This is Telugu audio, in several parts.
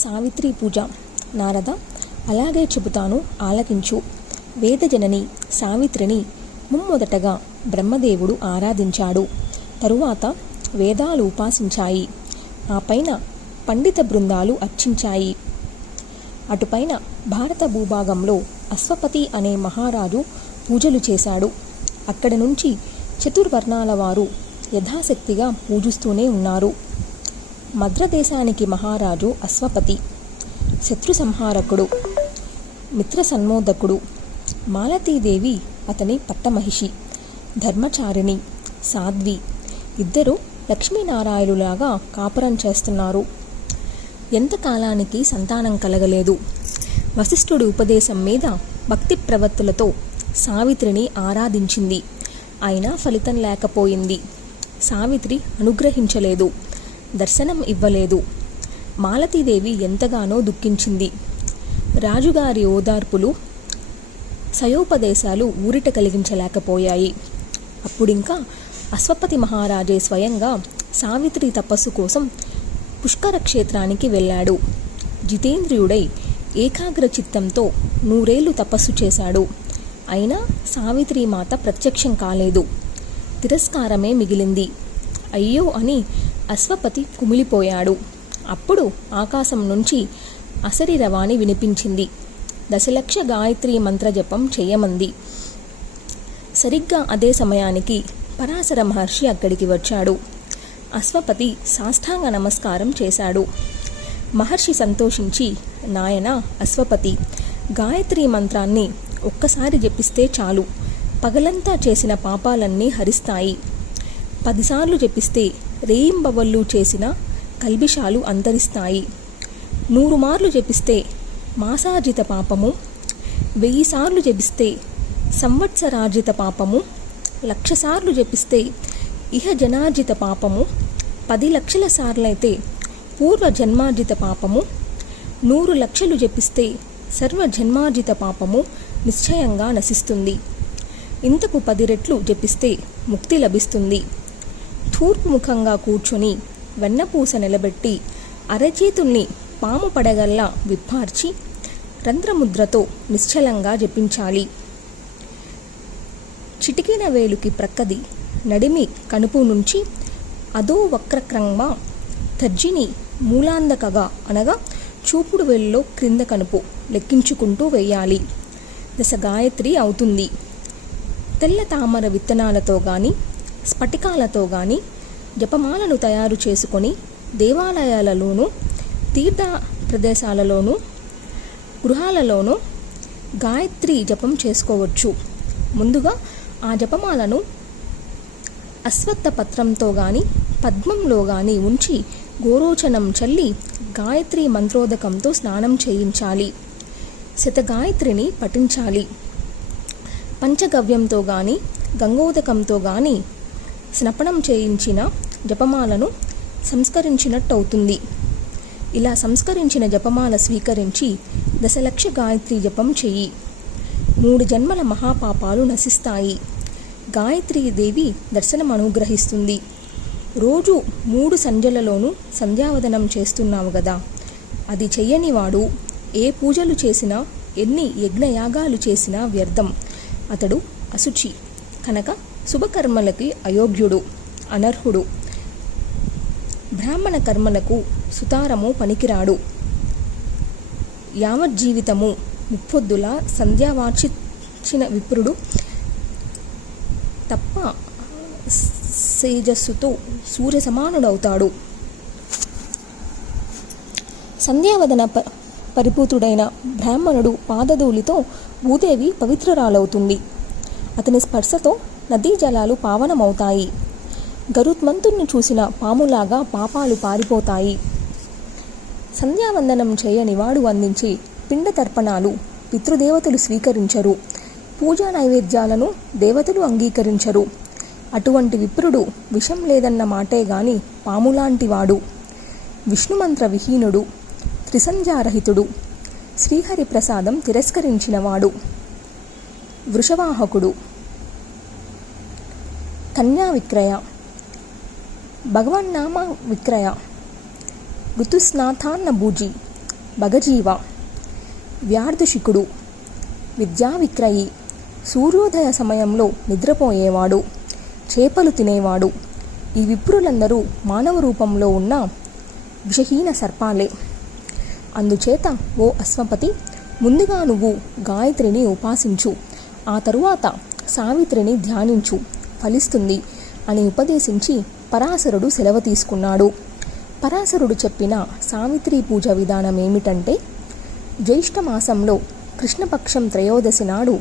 సావిత్రి పూజ. నారద, అలాగే చెబుతాను ఆలకించు. వేదజనని సావిత్రిని ముమ్మొదటగా బ్రహ్మదేవుడు ఆరాధించాడు. తరువాత వేదాలు ఉపాసించాయి. ఆ పైన పండిత బృందాలు అర్చించాయి. అటుపైన భారత భూభాగంలో అశ్వపతి అనే మహారాజు పూజలు చేశాడు. అక్కడి నుంచి చతుర్వర్ణాల వారు యథాశక్తిగా పూజిస్తూనే ఉన్నారు. మద్రదేశానికి మహారాజు అశ్వపతి, శత్రు సంహారకుడు, మిత్ర సన్మోదకుడు. మాలతీదేవి అతని పట్టమహిషి, ధర్మచారిణి, సాధ్వి. ఇద్దరు లక్ష్మీనారాయణులాగా కాపురం చేస్తున్నారు. ఎంతకాలానికి సంతానం కలగలేదు. వశిష్ఠుడి ఉపదేశం మీద భక్తి ప్రవత్తులతో సావిత్రిని ఆరాధించింది. అయినా ఫలితం లేకపోయింది. సావిత్రి అనుగ్రహించలేదు, దర్శనం ఇవ్వలేదు. మాలతీదేవి ఎంతగానో దుఃఖించింది. రాజుగారి ఓదార్పులు, సయోపదేశాలు ఊరిట కలిగించలేకపోయాయి. అప్పుడింకా అశ్వపతి మహారాజే స్వయంగా సావిత్రి తపస్సు కోసం పుష్కర క్షేత్రానికి వెళ్ళాడు. జితేంద్రియుడై ఏకాగ్ర చిత్తంతో 100 ఏళ్లు తపస్సు చేశాడు. అయినా సావిత్రి మాత ప్రత్యక్షం కాలేదు. తిరస్కారమే మిగిలింది. అయ్యో అని అశ్వపతి కుమిలిపోయాడు. అప్పుడు ఆకాశం నుంచి అశరీరవాణి వినిపించింది. 10,00,000 గాయత్రి మంత్రజపం చేయమంది. సరిగ్గా అదే సమయానికి పరాశర మహర్షి అక్కడికి వచ్చాడు. అశ్వపతి సాష్టాంగ నమస్కారం చేశాడు. మహర్షి సంతోషించి, నాయనా అశ్వపతి, గాయత్రి మంత్రాన్ని ఒక్కసారి జపిస్తే చాలు, పగలంతా చేసిన పాపాలన్నీ హరిస్తాయి. 10 సార్లు జపిస్తే రేయింబవళ్ళు చేసిన కల్బిషాలు అంతరిస్తాయి. 100 మార్లు జపిస్తే మాసార్జిత పాపము, 1000 సార్లు జపిస్తే సంవత్సరార్జిత పాపము, 1,00,000 సార్లు జపిస్తే ఇహ జనార్జిత పాపము, 10 లక్షల సార్లైతే పూర్వ జన్మార్జిత పాపము, 100 లక్షలు జపిస్తే సర్వ జన్మార్జిత పాపము నిశ్చయంగా నశిస్తుంది. ఇంతకు 10 రెట్లు జపిస్తే ముక్తి లభిస్తుంది. తూర్పు ముఖంగా కూర్చొని వెన్నపూస నిలబెట్టి అరచేతుల్ని పాము పడగల్లా విప్పార్చి రంధ్రముద్రతో నిశ్చలంగా జపించాలి. చిటికిన వేలుకి ప్రక్కది నడిమి కనుపు నుంచి అదో వక్రక్రంగా తర్జిని మూలాంధకగా అనగా చూపుడు వేలులో క్రింద కనుపు లెక్కించుకుంటూ వేయాలి. 10 గాయత్రి అవుతుంది. తెల్ల తామర విత్తనాలతో కానీ స్ఫటికాలతో కానీ జపమాలను తయారు చేసుకొని దేవాలయాలలోనూ తీర్థ ప్రదేశాలలోనూ గృహాలలోనూ గాయత్రి జపం చేసుకోవచ్చు. ముందుగా ఆ జపమాలను అశ్వత్థ పత్రంతో కానీ పద్మంలో కానీ ఉంచి గోరోచనం చల్లి గాయత్రి మంత్రోదకంతో స్నానం చేయించాలి. 100 గాయత్రిని పఠించాలి. పంచగవ్యంతో కానీ గంగోదకంతో కానీ స్నపనం చేయించిన జపమాలను సంస్కరించినట్టవుతుంది. ఇలా సంస్కరించిన జపమాల స్వీకరించి 10,00,000 గాయత్రి జపం చెయ్యి. 3 జన్మల మహాపాపాలు నశిస్తాయి. గాయత్రీదేవి దర్శనం అనుగ్రహిస్తుంది. రోజు 3 సంధ్యలలోనూ సంధ్యావదనం చేస్తున్నావు గదా, అది చెయ్యని వాడు ఏ పూజలు చేసినా ఎన్ని యజ్ఞయాగాలు చేసినా వ్యర్థం. అతడు అశుచి కనుక శుభకర్మలకి అయోగ్యుడు, అనర్హుడు. బ్రాహ్మణ కర్మలకు సుతారము పనికిరాడు. యావజ్జీవితము ముప్పొద్దుల సంధ్యావార్చిచిన విప్రుడు తప్ప తేజస్సుతో సూర్య సమానుడవుతాడు. సంధ్యావదన పరిపూతుడైన బ్రాహ్మణుడు పాదధూళితో భూదేవి పవిత్రురాలవుతుంది. అతని స్పర్శతో నదీ జలాలు పావనమవుతాయి. గరుత్మంతుణ్ణి చూసిన పాములాగా పాపాలు పారిపోతాయి. సంధ్యావందనం చేయని వాడు అందించే పిండ తర్పణాలు పితృదేవతలు స్వీకరించరు. పూజా నైవేద్యాలను దేవతలు అంగీకరించరు. అటువంటి విప్రుడు విషం లేదన్న మాటే గాని పాములాంటి వాడు. విష్ణుమంత్ర విహీనుడు, త్రిసంధ్యారహితుడు, శ్రీహరి ప్రసాదం తిరస్కరించినవాడు. వృషవాహకుడు, కన్యా విక్రయ, భగవన్నామ విక్రయ, ఋతుస్నాథాన్న భూజి, భగజీవ, వ్యార్ధుషికుడు, విద్యా విక్రయి, సూర్యోదయ సమయంలో నిద్రపోయేవాడు, చేపలు తినేవాడు. ఈ విప్రులందరూ మానవ రూపంలో ఉన్న విషహీన సర్పాలే. అందుచేత ఓ అశ్వపతి, ముందుగా నువ్వు గాయత్రిని ఉపాసించు, ఆ తరువాత సావిత్రిని ధ్యానించు, ఫలిస్తుంది అని ఉపదేశించి పరాశరుడు సెలవు తీసుకున్నాడు. పరాశరుడు చెప్పిన సావిత్రి పూజ విధానం ఏమిటంటే, జ్యేష్ఠమాసంలో కృష్ణపక్షం త్రయోదశి నాడు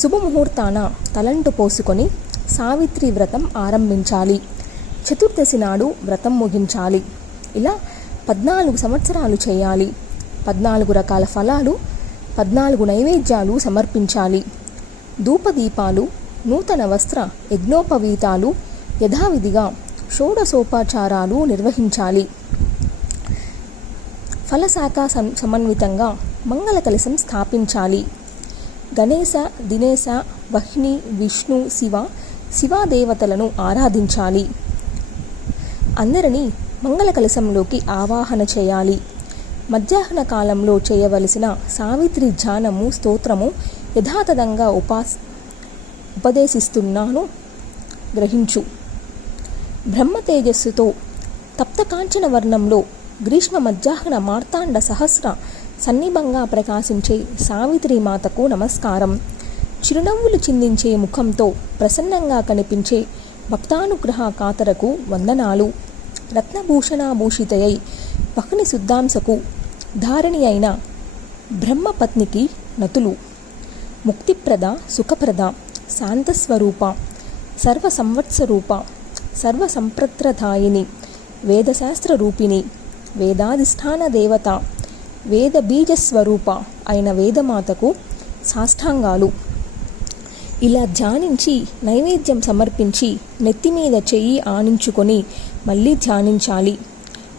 శుభముహూర్తాన తలంటు పోసుకొని సావిత్రి వ్రతం ఆరంభించాలి. చతుర్దశి నాడు వ్రతం ముగించాలి. ఇలా 14 సంవత్సరాలు చేయాలి. 14 రకాల ఫలాలు, 14 నైవేద్యాలు సమర్పించాలి. ధూపదీపాలు, నూతన వస్త్ర యజ్ఞోపవీతాలు, యథావిధిగా షోడశోపచారాలు నిర్వహించాలి. ఫలశాఖ సమన్వితంగా మంగళ కలశం స్థాపించాలి. గణేశ, దినేశ, వహ్ని, విష్ణు, శివాదేవతలను ఆరాధించాలి. అందరినీ మంగళ కలశంలోకి ఆవాహన చేయాలి. మధ్యాహ్న కాలంలో చేయవలసిన సావిత్రి ధ్యానము, స్తోత్రము యథాతథంగా ఉపదేశిస్తున్నాను, గ్రహించు. బ్రహ్మ తేజస్సుతో తప్తకాంచన వర్ణంలో గ్రీష్మ మధ్యాహ్న మార్తాండ సహస్ర సన్నిభంగా ప్రకాశించే సావిత్రి మాతకు నమస్కారం. చిరునవ్వులు చిందించే ముఖంతో ప్రసన్నంగా కనిపించే భక్తానుగ్రహ కాతరకు వందనాలు. రత్నభూషణాభూషితయై వహ్ని శుద్ధాంశకు ధారిణి అయిన బ్రహ్మపత్నికి నతులు. ముక్తిప్రద, సుఖప్రద, శాంతస్వరూప, సర్వసంవత్సరూప, సర్వసంప్రత్రదాయిని, వేదశాస్త్ర రూపిణి, వేదాధిష్టాన దేవత, వేద బీజస్వరూప అయిన వేదమాతకు సాష్టాంగాలు. ఇలా ధ్యానించి నైవేద్యం సమర్పించి నెత్తిమీద చెయ్యి ఆనించుకొని మళ్ళీ ధ్యానించాలి.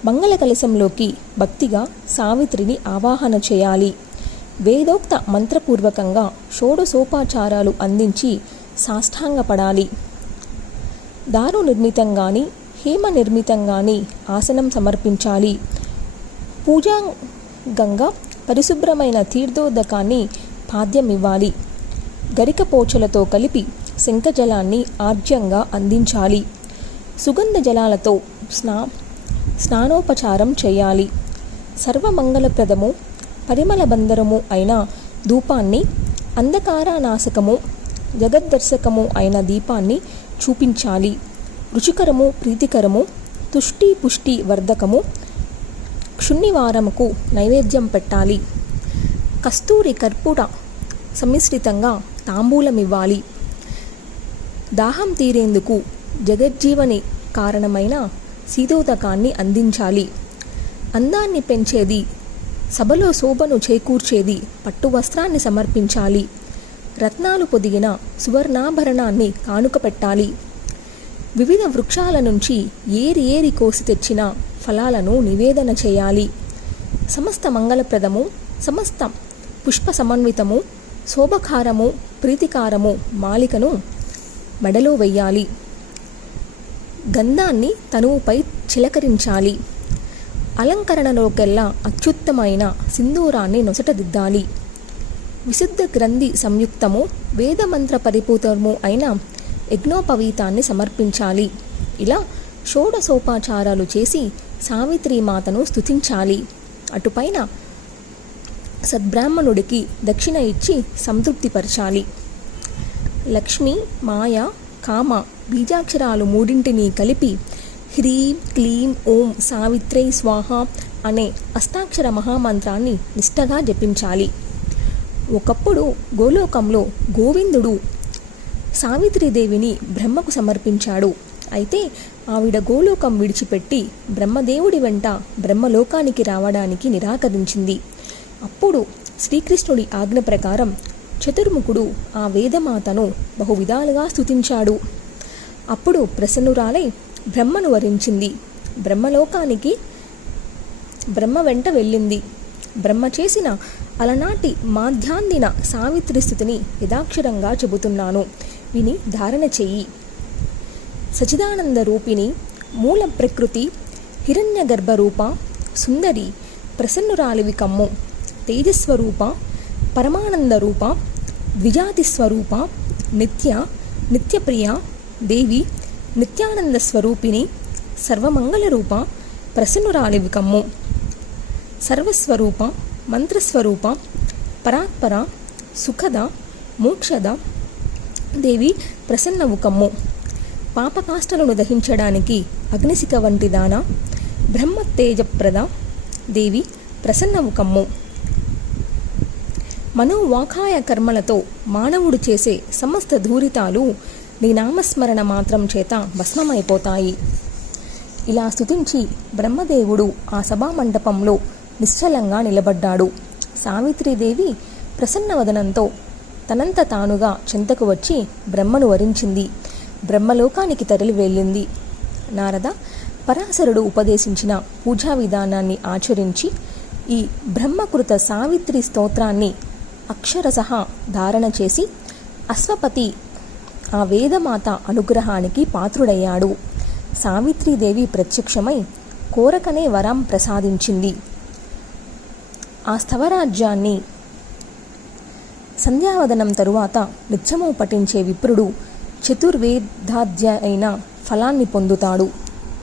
మంగళ కలశంలోకి భక్తిగా సావిత్రిని ఆవాహన చేయాలి. వేదోక్త మంత్రపూర్వకంగా షోడశోపచారాలు అందించి సాష్టాంగపడాలి. దారు నిర్మితంగాని, హేమ నిర్మితంగాని ఆసనం సమర్పించాలి. పూజాంగంగా పరిశుభ్రమైన తీర్థోదకాన్ని పాద్యమివ్వాలి. గరికపోచలతో కలిపి శంఖజలాన్ని ఆర్జ్యంగా అందించాలి. సుగంధ జలాలతో స్నానోపచారం చేయాలి. సర్వమంగళప్రదము, పరిమళబంధరము అయిన ధూపాన్ని, అంధకారనాశకము, జగద్దర్శకము అయిన దీపాన్ని చూపించాలి. రుచికరము, ప్రీతికరము, తుష్టి పుష్టి వర్ధకము క్షుణ్ణివారముకు నైవేద్యం పెట్టాలి. కస్తూరి కర్పూర సమ్మిశ్రితంగా తాంబూలమివ్వాలి. దాహం తీరేందుకు జగజ్జీవని కారణమైన శీతోదకాన్ని అందించాలి. అందాన్ని పెంచేది, సభలో శోభను చేకూర్చేది పట్టు వస్త్రాన్ని సమర్పించాలి. రత్నాలు పొదిగిన సువర్ణాభరణాన్ని కానుక పెట్టాలి. వివిధ వృక్షాల నుంచి ఏరి కోసి తెచ్చిన ఫలాలను నివేదన చేయాలి. సమస్త మంగళప్రదము, సమస్త పుష్ప సమన్వితము, శోభకారము, ప్రీతికారము మాలికను మెడలో వెయ్యాలి. గంధాన్ని తనువుపై చిలకరించాలి. అలంకరణలోకెల్లా అత్యుత్తమైన సింధూరాన్ని నొసట దిద్దాలి. విశుద్ధ గ్రంథి సంయుక్తము, వేదమంత్ర పరిపూతము అయిన యజ్ఞోపవీతాన్ని సమర్పించాలి. ఇలా షోడశోపచారాలు చేసి సావిత్రీమాతను స్తుతించాలి. అటుపైన సద్బ్రాహ్మణుడికి దక్షిణ ఇచ్చి సంతృప్తిపరచాలి. లక్ష్మి, మాయ, కామ బీజాక్షరాలు మూడింటిని కలిపి హ్రీం క్లీం ఓం సావిత్రై స్వాహ అనే అష్టాక్షర మహామంత్రాన్ని నిష్టగా జపించాలి. ఒకప్పుడు గోలోకంలో గోవిందుడు సావిత్రీదేవిని బ్రహ్మకు సమర్పించాడు. అయితే ఆవిడ గోలోకం విడిచిపెట్టి బ్రహ్మదేవుడి వెంట బ్రహ్మలోకానికి రావడానికి నిరాకరించింది. అప్పుడు శ్రీకృష్ణుడి ఆజ్ఞ ప్రకారం చతుర్ముఖుడు ఆ వేదమాతను బహువిధాలుగా స్తుతించాడు. అప్పుడు ప్రసన్నురాలై బ్రహ్మను వరించింది. బ్రహ్మలోకానికి బ్రహ్మ వెంట వెళ్ళింది. బ్రహ్మ చేసిన అలనాటి మాధ్యాందిన సావిత్రి స్థుతిని యథాక్షరంగా చెబుతున్నాను, విని ధారణ చెయ్యి. సచిదానంద రూపిణి, మూల ప్రకృతి, హిరణ్య గర్భరూప, సుందరి, ప్రసన్నురాలివి కమ్ము. తేజస్వరూప, పరమానంద రూప, ద్విజాతి స్వరూప, నిత్యప్రియ దేవి, నిత్యానంద స్వరూపిణి, సర్వమంగళ రూప, ప్రసన్నురాలివి కమ్ము. సర్వస్వరూప, మంత్రస్వరూప, పరాత్పర, సుఖద, మోక్షద దేవి ప్రసన్నవు కమ్ము. పాపకాష్టలను దహించడానికి అగ్నిశిఖ వంటి దాన, బ్రహ్మతేజప్రద దేవి ప్రసన్నవు కమ్ము. మనోవాకాయ కర్మలతో మానవుడు చేసే సమస్త ధూరితాలు నీ నామస్మరణ మాత్రం చేత భస్మమైపోతాయి. ఇలా స్తుతించి బ్రహ్మదేవుడు ఆ సభామండపంలో నిశ్చలంగా నిలబడ్డాడు. సావిత్రీదేవి ప్రసన్నవదనంతో తనంత తానుగా చెంతకు వచ్చి బ్రహ్మను వరించింది. బ్రహ్మలోకానికి తరలి వెళ్ళింది. నారద పరాశరుడు ఉపదేశించిన పూజా విధానాన్ని ఆచరించి ఈ బ్రహ్మకృత సావిత్రి స్తోత్రాన్ని అక్షరశః ధారణ చేసి అశ్వపతి ఆ వేదమాత అనుగ్రహానికి పాత్రుడయ్యాడు. సావిత్రీదేవి ప్రత్యక్షమై కోరకనే వరం ప్రసాదించింది. ఆ స్థవరాజ్యాన్ని సంధ్యావదనం తరువాత నిత్యము పఠించే విప్రుడు చతుర్వేదాధ్యాయైన ఫలాన్ని పొందుతాడు.